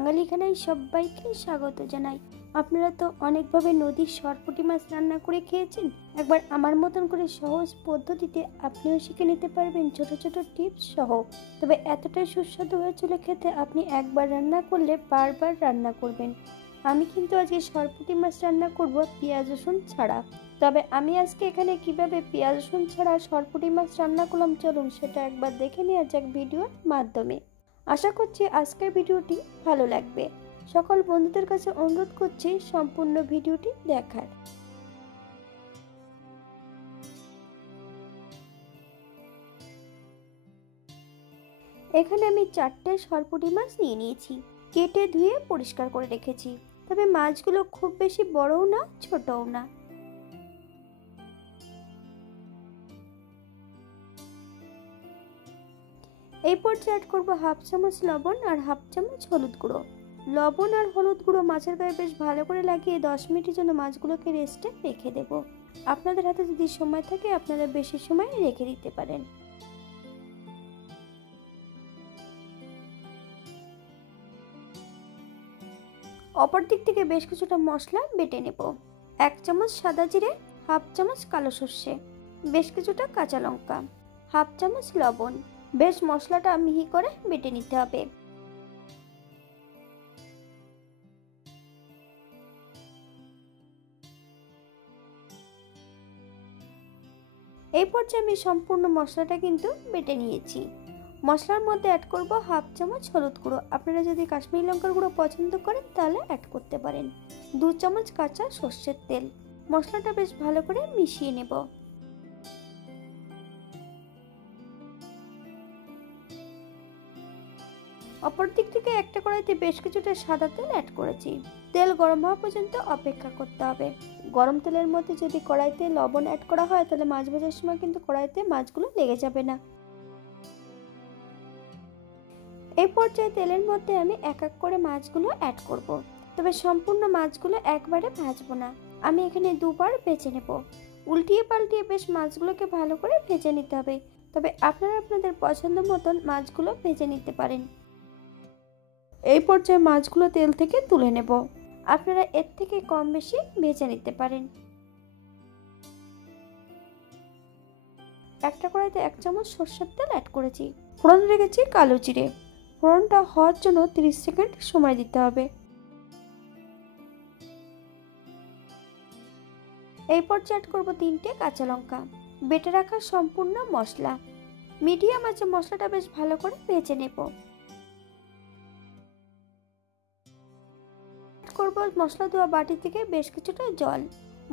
বাঙালি খানায় সবাইকে স্বাগত জানাই। আপনারা তো অনেকভাবে নদীর সরপুঁটি মাছ রান্না করে খেয়েছেন। একবার আমার মতন করে সহজ পদ্ধতিতে আপনিও শিখে নিতে পারবেন ছোট ছোট টিপস সহ। তবে এতটাই সুস্বাদু হয়েছিল খেতে, আপনি একবার রান্না করলে বারবার রান্না করবেন। আমি কিন্তু আজকে সরপুঁটি মাছ রান্না করব পেঁয়াজ রসুন ছাড়া। তবে আমি আজকে এখানে কিভাবে পেঁয়াজ রসুন ছাড়া সরপুঁটি মাছ রান্না করলাম, চলুন সেটা একবার দেখে নেওয়া যাক ভিডিওর মাধ্যমে। আশা করছি আজকের ভিডিওটি ভালো লাগবে। সকল বন্ধুদের কাছে অনুরোধ করছি সম্পূর্ণ ভিডিওটি দেখার। এখানে আমি 4টে সরপুঁটি মাছ নিয়ে নিয়েছি, কেটে ধুয়ে পরিষ্কার করে রেখেছি। তবে মাছগুলো খুব বেশি বড়ও না ছোটও না। এই পর্যায়ে অ্যাড করবো 1/2 চামচ লবণ আর 1/2 চামচ হলুদ গুঁড়ো। লবণ আর হলুদ গুঁড়ো মাছের গায়ে বেশ ভালো করে লাগিয়ে 10 মিনিটের জন্য মাছগুলোকে রেস্টে রেখে দেব। আপনাদের হাতে যদি সময় থাকে আপনারা বেশি সময় রেখে দিতে পারেন। অপর দিক থেকে বেশ কিছুটা মশলা বেটে নেব। 1 চামচ সাদা জিরে, 1/2 চামচ কালো সর্ষে, বেশ কিছুটা কাঁচা লঙ্কা, 1/2 চামচ লবণ। বেশ মশলাটা মিহি করে বেটে নিতে হবে। এই পর্যায়ে আমি সম্পূর্ণ মশলাটা কিন্তু বেটে নিয়েছি। মশলার মধ্যে অ্যাড করব 1/2 চামচ হলুদ গুঁড়ো। আপনারা যদি কাশ্মীরি লঙ্কার গুঁড়ো পছন্দ করেন তাহলে অ্যাড করতে পারেন। 2 চামচ কাঁচা সর্ষের তেল। মশলাটা বেশ ভালো করে মিশিয়ে নেব। অপর দিক থেকে একটা কড়াইতে বেশ কিছুটা সাদা তেল অ্যাড করেছি। তেল গরম হওয়া পর্যন্ত অপেক্ষা করতে হবে। গরম তেলের মধ্যে যদি কড়াইতে লবণ অ্যাড করা হয় তাহলে মাছ ভাজার সময় কিন্তু কড়াইতে মাছগুলো লেগে যাবে না। এই পর্যায়ে তেলের মধ্যে আমি এক এক করে মাছগুলো অ্যাড করব। তবে সম্পূর্ণ মাছগুলো একবারে ভাজবো না, আমি এখানে দুবার ভেজে নেব। উল্টিয়ে পাল্টিয়ে বেশ মাছগুলোকে ভালো করে ভেজে নিতে হবে। তবে আপনারা আপনাদের পছন্দ মতন মাছগুলো ভেজে নিতে পারেন। এই পর্যায়ে মাছগুলো তেল থেকে তুলে নেব। আপনারা এর থেকে কম বেশি ভেজে নিতে পারেন। একটা কড়াইতে 1 চামচ সরষের তেল অ্যাড করেছি। ফোড়ন রেখেছি কালো জিরে। ফোড়নটা হওয়ার জন্য 30 সেকেন্ড সময় দিতে হবে। এই পর্যায়ে অ্যাড করব 3টে কাঁচা লঙ্কা, বেটে রাখা সম্পূর্ণ মশলা। মিডিয়াম আঁচে মশলাটা বেশ ভালো করে ভেজে নেব। করব মশলা ধোয়া বাটি থেকে বেশ কিছুটা জল।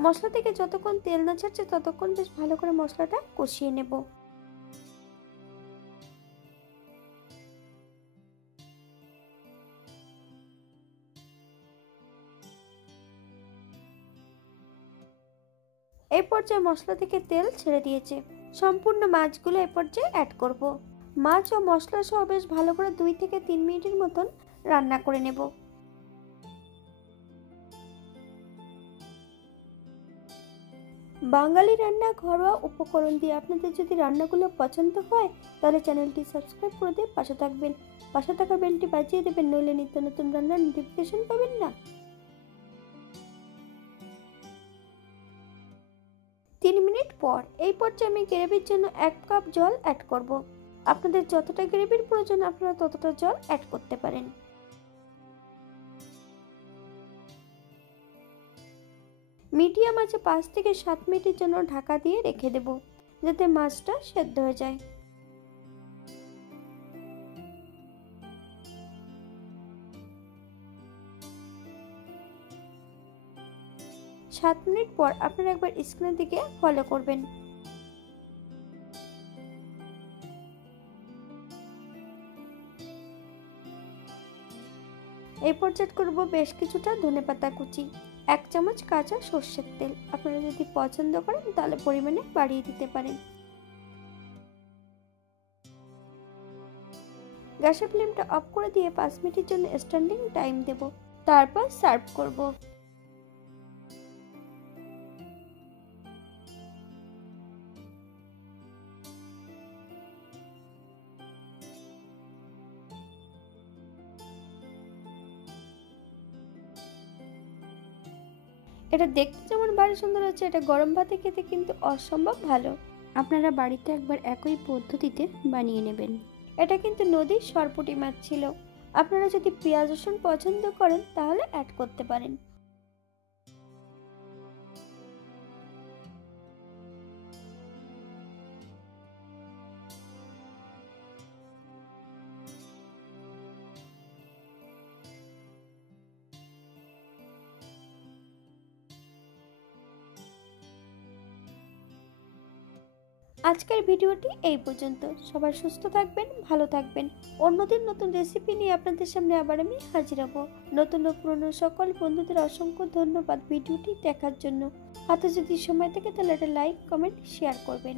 মশলা থেকে যতক্ষণ তেল না ছাড়ছে ততক্ষণ বেশ ভালো করে মশলাটা কষিয়ে নেব। এই পর্যায়ে মশলা থেকে তেল ছেড়ে দিয়েছে। সম্পূর্ণ মাছগুলো এই পর্যায়ে অ্যাড করব। মাছ ও মশলা সহ বেশ ভালো করে 2 থেকে 3 মিনিটের মতন রান্না করে নেব। বাঙালি রান্না ঘরোয়া উপকরণ দিয়ে আপনাদের যদি রান্নাগুলো পছন্দ হয় তাহলে চ্যানেলটি সাবস্ক্রাইব করে দিয়ে পাশে থাকবেন। পাশে থাকা বেলটি বাজিয়ে দেবেন, নইলে নিত্য নতুন রান্নার নোটিফিকেশন পাবেন না। 3 মিনিট পর এই পর্যায়ে আমি গ্রেভির জন্য 1 কাপ জল অ্যাড করব। আপনাদের যতটা গ্রেভির প্রয়োজন আপনারা ততটা জল অ্যাড করতে পারেন। মিডিয়াম আঁচে 5 থেকে 7 মিনিটের জন্য ঢাকা দিয়ে রেখে দেব, যাতে মাছটা সেদ্ধ হয়ে যায়। 7 মিনিট পর আপনারা একবার স্ক্রিনের দিকে ফলো করবেন। এই পর্যায়ে করব বেশ কিছুটা ধনেপাতা কুচি, 1 চামচ কাঁচা সর্ষের তেল। আপনারা যদি পছন্দ করেন তাহলে পরিমাণে বাড়িয়ে দিতে পারেন। গ্যাসের ফ্লেমটা অফ করে দিয়ে 5 মিনিটের জন্য স্ট্যান্ডিং টাইম দেব, তারপর সার্ভ করব। এটা দেখতে যেমন ভারী সুন্দর হচ্ছে, এটা গরম ভাতে খেতে কিন্তু অসম্ভব ভালো। আপনারা বাড়িতে একবার একই পদ্ধতিতে বানিয়ে নেবেন। এটা কিন্তু নদীর সরপুঁটি মাছ ছিল। আপনারা যদি পেঁয়াজ রসুন পছন্দ করেন তাহলে অ্যাড করতে পারেন। আজকের ভিডিওটি এই পর্যন্ত। সবাই সুস্থ থাকবেন, ভালো থাকবেন। অন্যদিন নতুন রেসিপি নিয়ে আপনাদের সামনে আবার আমি হাজির হব। নতুন ও পুরনো সকল বন্ধুদের অসংখ্য ধন্যবাদ ভিডিওটি দেখার জন্য। হাতে যদি সময় থাকে তাহলে একটা লাইক, কমেন্ট, শেয়ার করবেন।